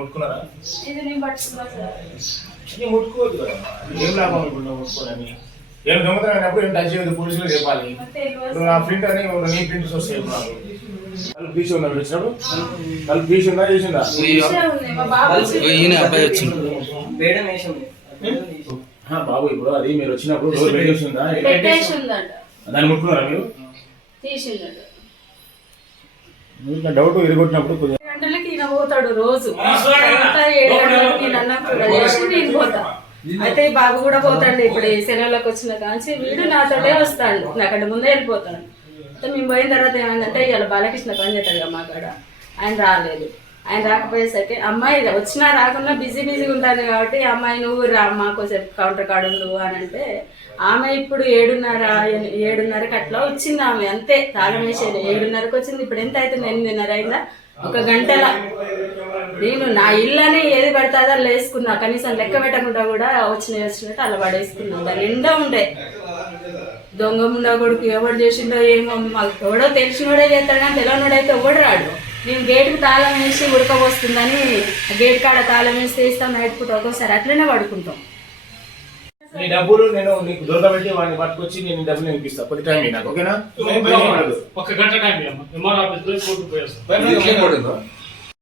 ముట్టుకున్నారా? ముట్టుకోవద్దు కదా, ఏం లాభం ఇప్పుడు నువ్వు ముట్టుకోవాలని. ఏం దొంగతనం అయినప్పుడు ఏం టచ్ చేయదు, పోలీసులు చెప్పాలి. నువ్వు నా ప్రింట్ అని నీ ప్రింట్స్ వస్తాయి. నాకు కలుపు తీసి ఉన్నా వచ్చినప్పుడు కలుపు తీసి ఉందా చేసిందా? బాబు ఇప్పుడు అది మీరు వచ్చినప్పుడు డోర్ పెట్టేసిందా? దాన్ని ముట్టుకున్నారా మీరు? డౌట్ ఎదుర్కొట్టినప్పుడు గంటలకి ఈయన పోతాడు రోజు, 7 గంటలకి నేను అన్నం కూర చేసి నేను పోతా. అయితే ఈ బాబు కూడా పోతాడు. ఇప్పుడు ఈ సెలవులకు వచ్చిన కాంచి వీడు నాతోటే వస్తాడు, నాకంటే ముందే వెళ్ళిపోతాడు. మేము పోయిన తర్వాత ఏమైందంటే ఇవాళ బాలకృష్ణ పని చేస్తాడు మా కాడ, ఆయన రాలేదు. ఆయన రాకపోయేసరికి అమ్మాయి వచ్చినా రాకున్నా బిజీగా ఉంటుంది కాబట్టి అమ్మాయి నువ్వు రా అమ్మ కొంచెం కౌంటర్ కార్డు నువ్వు అని అంటే ఆమె ఇప్పుడు 7:30కి అట్లా వచ్చింది. ఆమె అంతే తాళం వేసేది 7:30కి వచ్చింది. ఇప్పుడు ఎంత అవుతుంది? 8:30 అయిందా? 1 గంటల నేను నా ఇల్లని ఏది పడుతుందో అలా వేసుకున్నా. కనీసం లెక్క పెట్టకుండా కూడా వచ్చినట్టు అలా పడేసుకున్నా. దాని నిండా ఉండే దొంగ ముండా కొడుకు ఎవడు చేసిండో ఏమో, మాకు ఎవడో తెలిసినోడే చేస్తాడు కానీ తెలియనోడైతే ఎవడు రాడు. నేను గేటుకు తాళం వేసి ఉడకపోస్తుందని గేట్ కాడ తాళం వేసి తీస్తాం. నైట్ పూట ఒక్కోసారి అట్లనే పడుకుంటాం. నీ డబ్బులు నేను నీకు దొరకబెట్టి వాడిని పట్టుకొచ్చి నేను డబ్బులు ఇప్పిస్తా. కొద్ది టైం నాకు, ఓకేనా? 1 గంట టైం